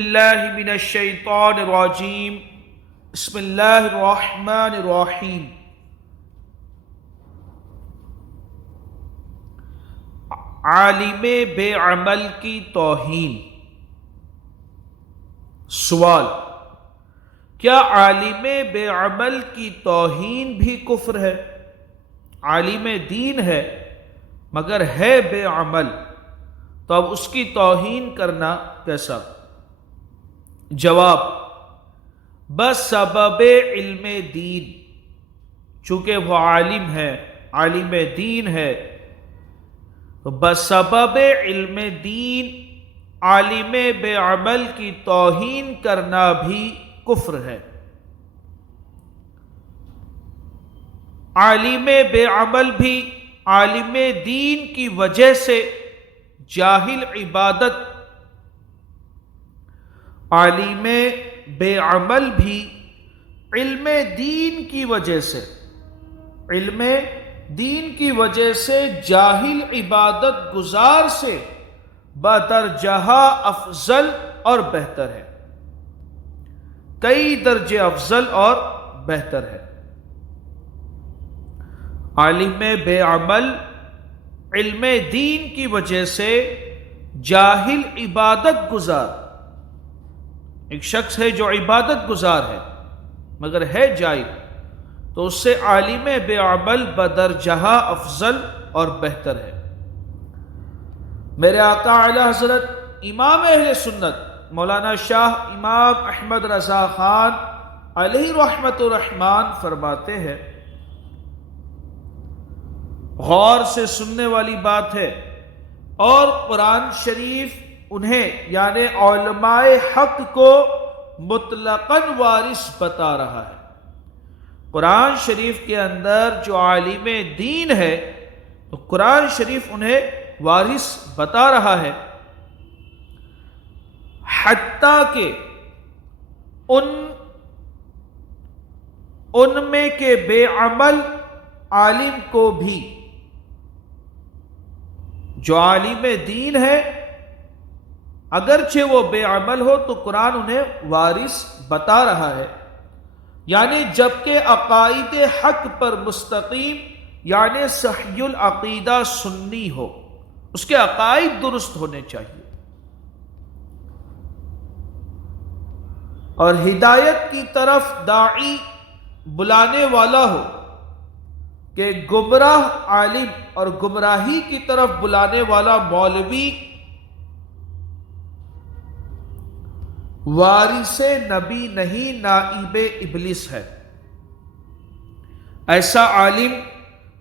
اللہ من الشیطان الرجیم بسم اللہ الرحمن الرحیم۔ عالم بے عمل کی توہین۔ سوال: کیا عالم بے عمل کی توہین بھی کفر ہے؟ عالم دین ہے مگر ہے بے عمل، تو اب اس کی توہین کرنا کیسا؟ جواب: بسبب علم دین، چونکہ وہ عالم ہے، عالم دین ہے، تو بسبب علم دین عالم بے عمل کی توہین کرنا بھی کفر ہے۔ عالم بے عمل بھی عالم دین کی وجہ سے جاہل عبادت، عالم بے عمل بھی علم دین کی وجہ سے، علم دین کی وجہ سے جاہل عبادت گزار سے بدرجہ افضل اور بہتر ہے، کئی درجے افضل اور بہتر ہے۔ عالم بے عمل علم دین کی وجہ سے جاہل عبادت گزار، ایک شخص ہے جو عبادت گزار ہے مگر ہے جاہل، تو اس سے عالم بے عمل بدرجہ افضل اور بہتر ہے۔ میرے آقا اعلی حضرت امام اہل سنت مولانا شاہ امام احمد رضا خان علیہ رحمت الرحمن فرماتے ہیں، غور سے سننے والی بات ہے، اور قرآن شریف انہیں یعنی علماء حق کو مطلقاً وارث بتا رہا ہے۔ قرآن شریف کے اندر جو عالم دین ہے تو قرآن شریف انہیں وارث بتا رہا ہے، حتیٰ کہ ان میں کے بے عمل عالم کو بھی، جو عالم دین ہے اگرچہ وہ بے عمل ہو تو قرآن انہیں وارث بتا رہا ہے، یعنی جبکہ عقائد حق پر مستقیم یعنی صحیح العقیدہ سنی ہو، اس کے عقائد درست ہونے چاہیے، اور ہدایت کی طرف داعی بلانے والا ہو، کہ گمراہ عالم اور گمراہی کی طرف بلانے والا مولوی وارث نبی نہیں، نائب ابلیس ہے۔ ایسا عالم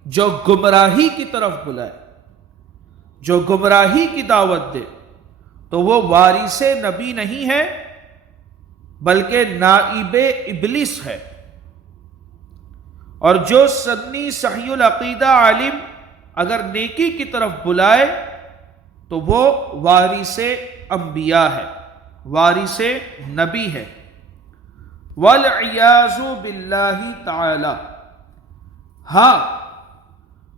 جو گمراہی کی طرف بلائے، جو گمراہی کی دعوت دے، تو وہ وارث نبی نہیں ہے بلکہ نائب ابلیس ہے، اور جو سنی صحیح العقیدہ عالم اگر نیکی کی طرف بلائے تو وہ وارث انبیاء ہے، وارث نبی ہے، والعیاذ باللہ تعالی۔ ہاں،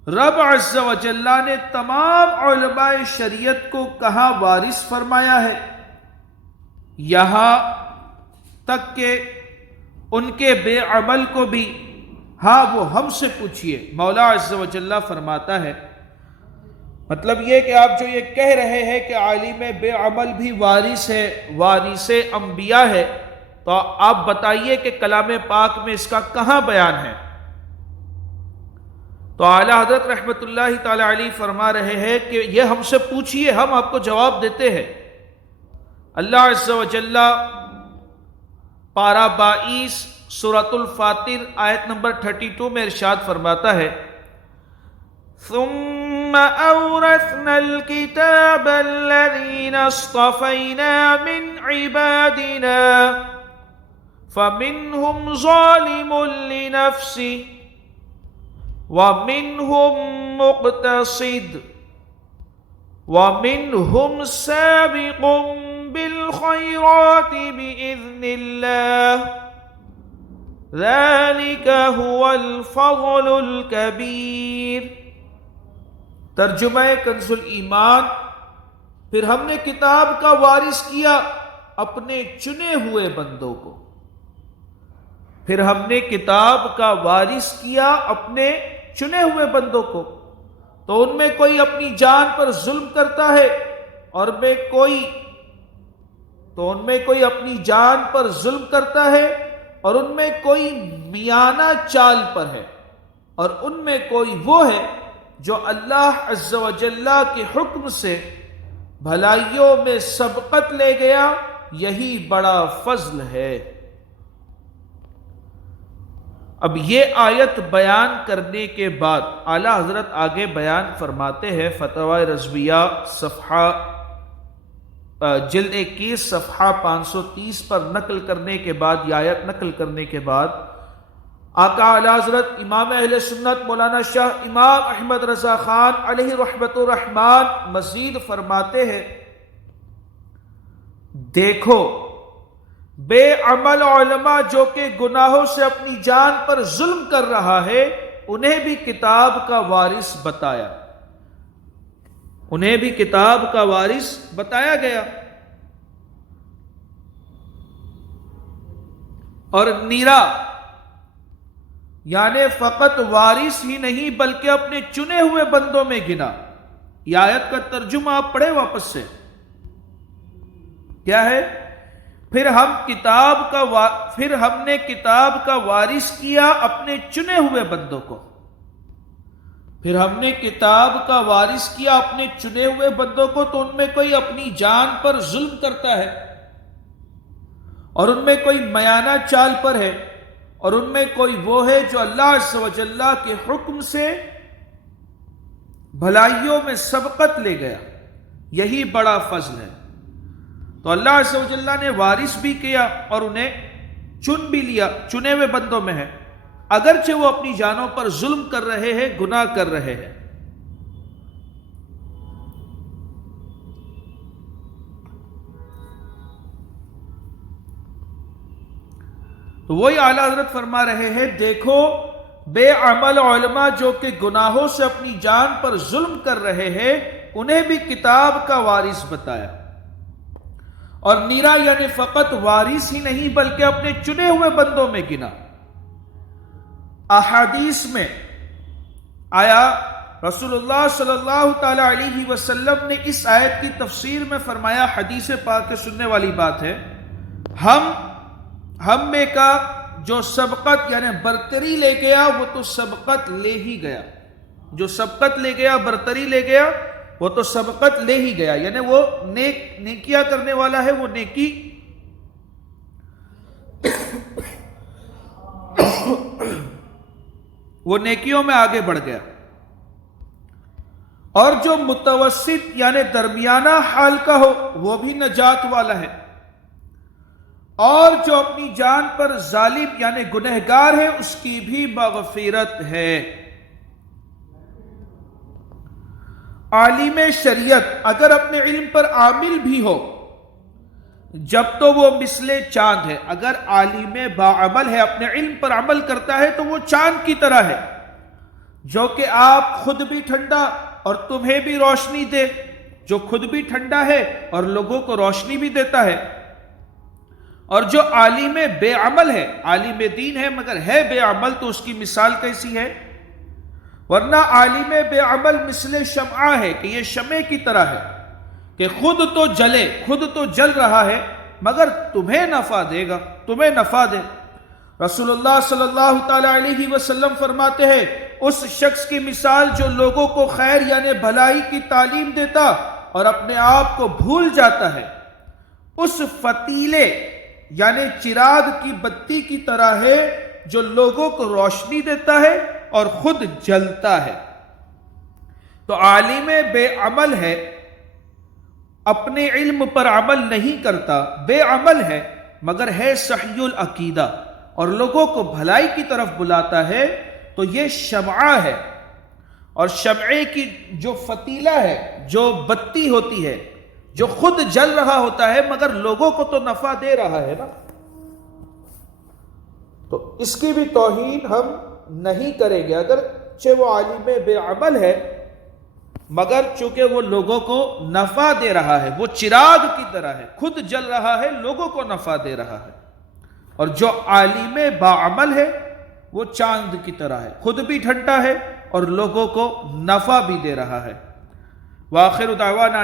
رب عز و جل نے تمام علماء شریعت کو کہاں وارث فرمایا ہے، یہاں تک کہ ان کے بے عمل کو بھی، ہاں وہ ہم سے پوچھئے، مولا عز و جل فرماتا ہے۔ مطلب یہ کہ آپ جو یہ کہہ رہے ہیں کہ عالم بے عمل بھی وارث ہے، وارث انبیاء ہے، تو آپ بتائیے کہ کلام پاک میں اس کا کہاں بیان ہے؟ تو اعلیٰ حضرت رحمت اللہ تعالی علیہ فرما رہے ہیں کہ یہ ہم سے پوچھئے، ہم آپ کو جواب دیتے ہیں۔ اللہ عز و جل پارہ 22 سورۃ الفاطر آیت نمبر 32 میں ارشاد فرماتا ہے، ثم أورثنا الكتاب الذين اصطفينا من عبادنا فمنهم ظالم لنفسه ومنهم مقتصد ومنهم سابق بالخيرات بإذن الله ذلك هو الفضل الكبير۔ ترجمہ کنز الایمان، پھر ہم نے کتاب کا وارث کیا اپنے چنے ہوئے بندوں کو، پھر ہم نے کتاب کا وارث کیا اپنے چنے ہوئے بندوں کو، تو ان میں کوئی اپنی جان پر ظلم کرتا ہے اور ان میں کوئی اپنی جان پر ظلم کرتا ہے، اور ان میں کوئی میانہ چال پر ہے، اور ان میں کوئی وہ ہے جو اللہ عز و جل کے حکم سے بھلائیوں میں سبقت لے گیا، یہی بڑا فضل ہے۔ اب یہ آیت بیان کرنے کے بعد اعلیٰ حضرت آگے بیان فرماتے ہیں، فتاوی رضویہ صفحہ جلد 21 صفحہ 530 پر نقل کرنے کے بعد، یہ آیت نقل کرنے کے بعد، آقا اعلیٰ حضرت امام اہل سنت مولانا شاہ امام احمد رضا خان علیہ رحمت الرحمن مزید فرماتے ہیں، دیکھو بے عمل علماء جو کہ گناہوں سے اپنی جان پر ظلم کر رہا ہے، انہیں بھی کتاب کا وارث بتایا، انہیں بھی کتاب کا وارث بتایا گیا۔ اور نیرا یعنی فقط وارث ہی نہیں بلکہ اپنے چنے ہوئے بندوں میں گنا۔ یہ آیت کا ترجمہ آپ پڑھیں واپس سے، کیا ہے؟ پھر ہم نے کتاب کا وارث کیا اپنے چنے ہوئے بندوں کو، پھر ہم نے کتاب کا وارث کیا اپنے چنے ہوئے بندوں کو، تو ان میں کوئی اپنی جان پر ظلم کرتا ہے، اور ان میں کوئی میانہ چال پر ہے، اور ان میں کوئی وہ ہے جو اللہ عز و جل کے حکم سے بھلائیوں میں سبقت لے گیا، یہی بڑا فضل ہے۔ تو اللہ عز و جل نے وارث بھی کیا اور انہیں چن بھی لیا، چنے ہوئے بندوں میں ہے، اگرچہ وہ اپنی جانوں پر ظلم کر رہے ہیں، گناہ کر رہے ہیں۔ تو وہی اعلیٰ حضرت فرما رہے ہیں، دیکھو بے عمل علماء جو کہ گناہوں سے اپنی جان پر ظلم کر رہے ہیں، انہیں بھی کتاب کا وارث بتایا۔ اور نیرا یعنی فقط وارث ہی نہیں بلکہ اپنے چنے ہوئے بندوں میں گنا۔ احادیث میں آیا، رسول اللہ صلی اللہ تعالی علیہ وسلم نے اس آیت کی تفسیر میں فرمایا، حدیث پاک کے سننے والی بات ہے، ہم میں کا جو سبقت یعنی برتری لے گیا وہ تو سبقت لے ہی گیا، جو سبقت لے گیا، برتری لے گیا، وہ تو سبقت لے ہی گیا، یعنی وہ نیکیاں کرنے والا ہے، وہ نیکی وہ نیکیوں میں آگے بڑھ گیا۔ اور جو متوسط یعنی درمیانہ حال کا ہو وہ بھی نجات والا ہے، اور جو اپنی جان پر ظالم یعنی گنہگار ہے اس کی بھی مغفرت ہے۔ عالم شریعت اگر اپنے علم پر عامل بھی ہو جب تو وہ مثل چاند ہے، اگر عالم باعمل ہے، اپنے علم پر عمل کرتا ہے تو وہ چاند کی طرح ہے، جو کہ آپ خود بھی ٹھنڈا اور تمہیں بھی روشنی دے، جو خود بھی ٹھنڈا ہے اور لوگوں کو روشنی بھی دیتا ہے۔ اور جو عالم بے عمل ہے، عالم دین ہے مگر ہے بے عمل، تو اس کی مثال کیسی ہے؟ ورنہ عالم بے عمل مثل شمعہ ہے، کہ یہ شمع کی طرح ہے کہ خود تو جلے، خود تو جل رہا ہے مگر تمہیں نفع دے گا، تمہیں نفع دے۔ رسول اللہ صلی اللہ تعالی علیہ وسلم فرماتے ہیں، اس شخص کی مثال جو لوگوں کو خیر یعنی بھلائی کی تعلیم دیتا اور اپنے آپ کو بھول جاتا ہے، اس فتیلے یعنی چراغ کی بتی کی طرح ہے جو لوگوں کو روشنی دیتا ہے اور خود جلتا ہے۔ تو عالم بے عمل ہے، اپنے علم پر عمل نہیں کرتا، بے عمل ہے مگر ہے صحیح العقیدہ اور لوگوں کو بھلائی کی طرف بلاتا ہے، تو یہ شمعہ ہے۔ اور شمعے کی جو فتیلہ ہے، جو بتی ہوتی ہے، جو خود جل رہا ہوتا ہے مگر لوگوں کو تو نفع دے رہا ہے نا، تو اس کی بھی توہین ہم نہیں کریں گے، اگرچہ وہ عالم بے عمل ہے مگر چونکہ وہ لوگوں کو نفع دے رہا ہے، وہ چراغ کی طرح ہے، خود جل رہا ہے، لوگوں کو نفع دے رہا ہے۔ اور جو عالم باعمل ہے وہ چاند کی طرح ہے، خود بھی ٹھنڈا ہے اور لوگوں کو نفع بھی دے رہا ہے۔ وآخر دعوانا